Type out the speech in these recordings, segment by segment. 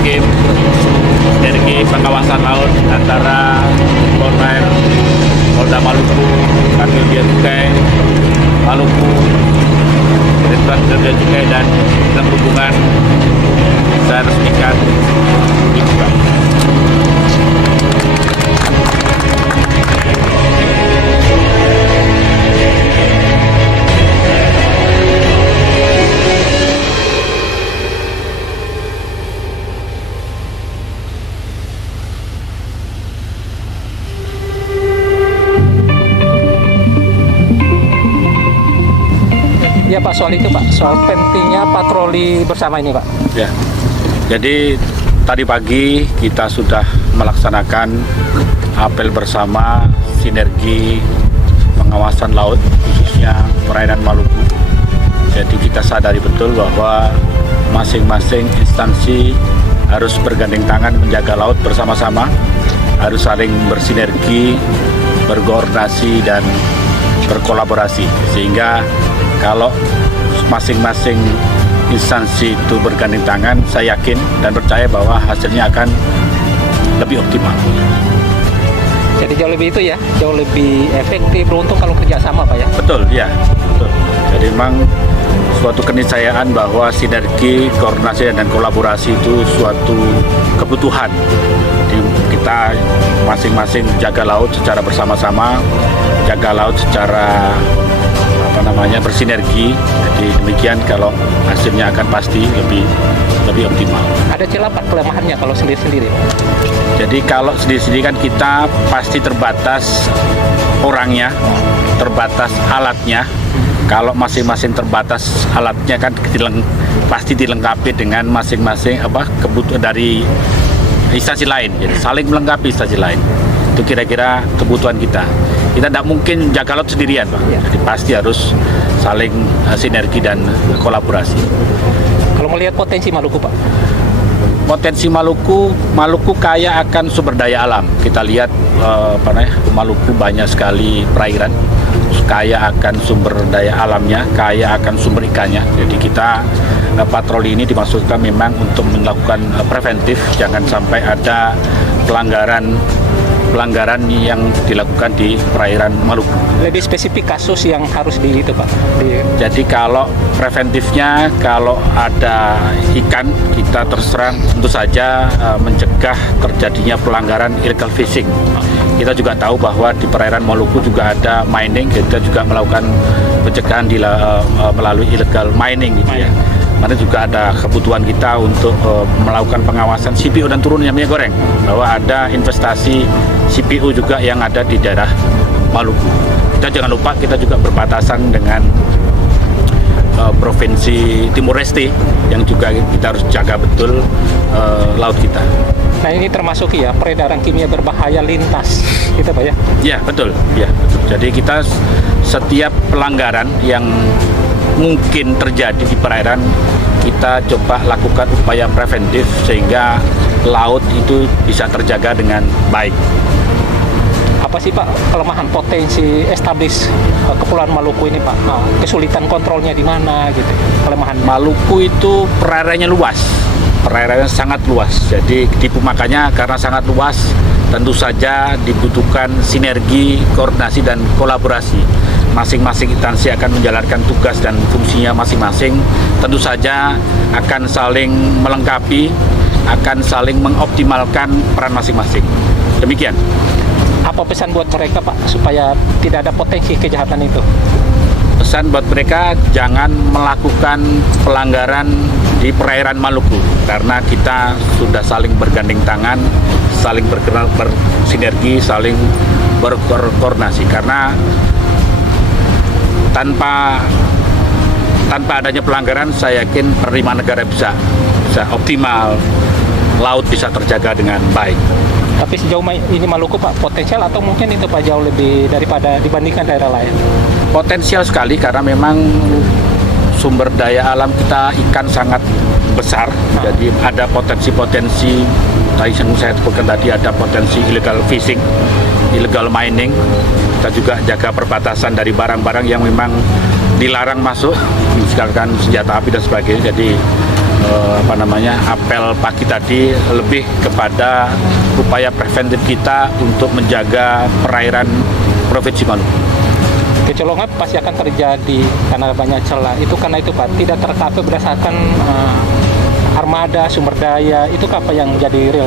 tim sinergi pengawasan laut antara Polres Polda Maluku, Kanwil Bea Cukai Maluku, Direktorat Jenderal Cukai dan Perhubungan saya resmikan dibuka. Ya Pak, soal itu Pak, soal pentingnya patroli bersama ini Pak. Ya, jadi tadi pagi kita sudah melaksanakan apel bersama sinergi pengawasan laut khususnya perairan Maluku. Jadi kita sadari betul bahwa masing-masing instansi harus bergandeng tangan menjaga laut bersama-sama, harus saling bersinergi, berkoordinasi dan berkolaborasi, sehingga kalau masing-masing instansi itu bergandeng tangan, saya yakin dan percaya bahwa hasilnya akan lebih optimal. Jadi jauh lebih itu ya, jauh lebih efektif, beruntung kalau kerjasama Pak ya. Betul, ya, betul. Jadi memang suatu keniscayaan bahwa sinergi, koordinasi dan kolaborasi itu suatu kebutuhan. Jadi kita masing-masing jaga laut secara bersama-sama, jaga laut secara bersinergi. Jadi demikian kalau hasilnya akan pasti lebih optimal. Ada celah Pak kelemahannya kalau sendiri-sendiri Pak? Jadi kalau sendiri-sendiri kan kita pasti terbatas orangnya, terbatas alatnya. Kalau masing-masing terbatas alatnya kan pasti dilengkapi dengan masing-masing kebutuhan dari instansi lain. Jadi saling melengkapi instansi lain. Itu kira-kira kebutuhan kita. Kita tidak mungkin jaga laut sendirian, Pak. Jadi pasti harus saling sinergi dan kolaborasi. Kalau melihat potensi Maluku, Pak? Potensi Maluku kaya akan sumber daya alam. Kita lihat Maluku banyak sekali perairan, kaya akan sumber daya alamnya, kaya akan sumber ikannya. Jadi kita patroli ini dimaksudkan memang untuk melakukan preventif, jangan sampai ada pelanggaran yang dilakukan di perairan Maluku. Lebih spesifik kasus yang harus itu Pak? Jadi kalau preventifnya, kalau ada ikan, kita terserang tentu saja mencegah terjadinya pelanggaran illegal fishing. Kita juga tahu bahwa di perairan Maluku juga ada mining, kita juga melakukan pencegahan melalui illegal mining gitu ya. Mana juga ada kebutuhan kita untuk melakukan pengawasan CPO dan turunnya minyak goreng, bahwa ada investasi CPO juga yang ada di daerah Maluku. Kita jangan lupa kita juga berbatasan dengan Provinsi Timur Leste yang juga kita harus jaga betul laut kita. Nah ini termasuk ya peredaran kimia berbahaya lintas, gitu Pak ya? Ya betul, ya betul. Jadi kita setiap pelanggaran yang mungkin terjadi di perairan, kita coba lakukan upaya preventif sehingga laut itu bisa terjaga dengan baik. Apa sih Pak kelemahan potensi establish Kepulauan Maluku ini Pak? Nah, kesulitan kontrolnya di mana gitu? Kelemahan Maluku itu perairannya luas, perairannya sangat luas. Jadi makanya karena sangat luas, tentu saja dibutuhkan sinergi, koordinasi dan kolaborasi. Masing-masing instansi akan menjalankan tugas dan fungsinya masing-masing. Tentu saja akan saling melengkapi, akan saling mengoptimalkan peran masing-masing. Demikian. Apa pesan buat mereka Pak supaya tidak ada potensi kejahatan itu? Pesan buat mereka jangan melakukan pelanggaran di perairan Maluku karena kita sudah saling bergandeng tangan, saling bersinergi, saling berkoordinasi karena tanpa adanya pelanggaran, saya yakin penerimaan negara bisa optimal, laut bisa terjaga dengan baik. Tapi sejauh ini Maluku Pak potensial atau mungkin itu Pak jauh lebih daripada dibandingkan daerah lain? Potensial sekali karena memang sumber daya alam kita ikan sangat besar, jadi ada potensi-potensi tadi yang saya sebutkan tadi, ada potensi illegal fishing, illegal mining. Kita juga jaga perbatasan dari barang-barang yang memang dilarang masuk, misalkan senjata api dan sebagainya. Jadi apel pagi tadi lebih kepada upaya preventif kita untuk menjaga perairan Provinsi Maluku. Kecolongan pasti akan terjadi karena banyak celah. Itu karena itu Pak, tidak tercover berdasarkan armada, sumber daya, itu apa yang jadi real?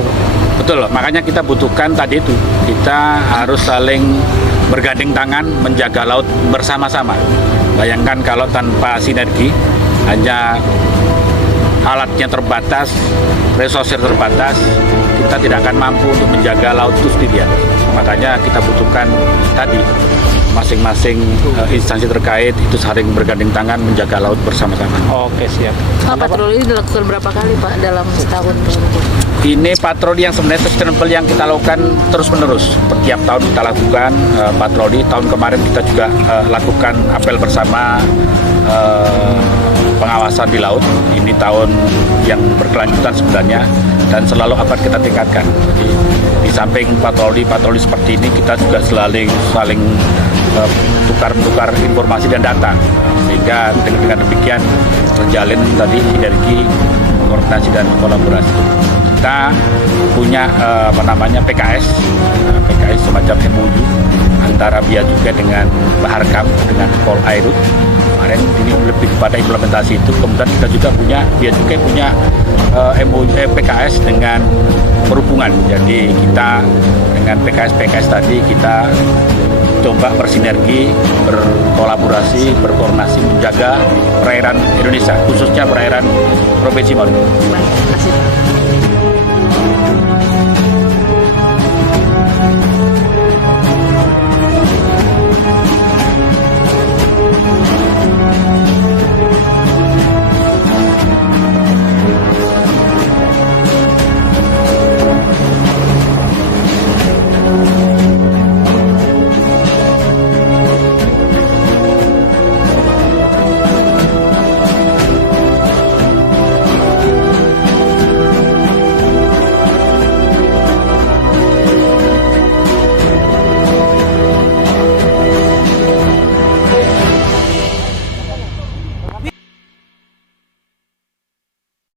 Betul, makanya kita butuhkan tadi itu. Kita harus saling bergandeng tangan menjaga laut bersama-sama. Bayangkan kalau tanpa sinergi, hanya alatnya terbatas, resource terbatas, kita tidak akan mampu untuk menjaga laut itu sendirian. Makanya kita butuhkan tadi masing-masing instansi terkait itu saling bergandeng tangan menjaga laut bersama-sama. Oke, siap. Pak, patroli ini dilakukan berapa kali Pak dalam setahun? Ini patroli yang sebenarnya sustainable yang kita lakukan terus-menerus. Setiap tahun kita lakukan patroli. Tahun kemarin kita juga lakukan apel bersama pengawasan di laut. Ini tahun yang berkelanjutan sebenarnya dan selalu akan kita tingkatkan. Jadi di samping patroli seperti ini kita juga saling tukar informasi dan data, sehingga dengan demikian terjalin tadi sinergi, koordinasi dan kolaborasi. Kita punya PKS semacam MOU antara Bia Cukai dengan Baharkam dengan Pol Airut. Kemarin ini lebih kepada implementasi itu. Kemudian kita juga punya Bia Cukai punya PKS dengan perhubungan. Jadi kita dengan PKS tadi kita coba bersinergi, berkolaborasi, berkoordinasi menjaga perairan Indonesia, khususnya perairan Provinsi Maluku. Baik, terima kasih Pak.